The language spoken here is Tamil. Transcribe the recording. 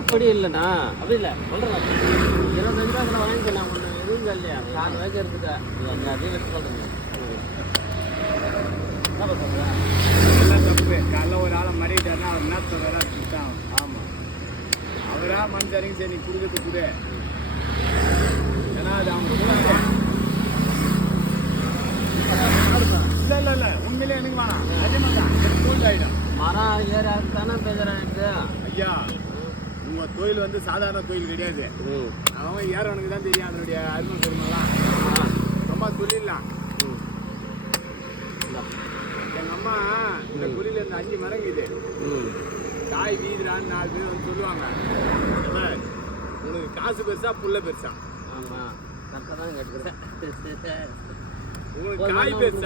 அப்படி இல்லைண்ணா, அப்படி இல்லை சொல்கிறேன். 25 ரூபா வாங்கிக்கலாம், ஒன்று எதுவும் இல்லையா? 4 ரூபாய்க்கு இருக்குதா? அதையும் எடுத்து சொல்கிறேங்க. என்ன பண்ணுறேன்? எல்லாம் தப்பு. காலைல ஒரு ஆளை மறிக்கிட்டாருன்னா அவர் என்ன சொல்கிறாரா சுத்தான். ஆமாம், அவரா மனுஷரிங்க சரி நீ கொடுக்கறது கொடு. ஏன்னா அது அவங்க இல்லை உண்மையிலே எனக்கு வேணாம். நிஜமாக தான் கோயில் ஆகிடும். மரம் ஏறாது தானே பேசுகிறான்ட்டு. ஐயா உங்கள் தொழில் வந்து சாதாரண தொழில் கிடையாது. அவன் ஏறவனுக்கு தான் தெரியும் அதனுடைய அருமை பெருமெல்லாம். அம்மா சொல்லிடலாம். எங்கள் அம்மா இந்த தொழில் இந்த 5 மரங்குது காய் வீதுறான்னு 4 பேர் வந்து சொல்லுவாங்க. உனக்கு காசு பெருசா புள்ள பெருசா? ஆமாம், கரெக்டாக தான் கேட்டுக்கிறேன். உங்களுக்கு காய் பெருசா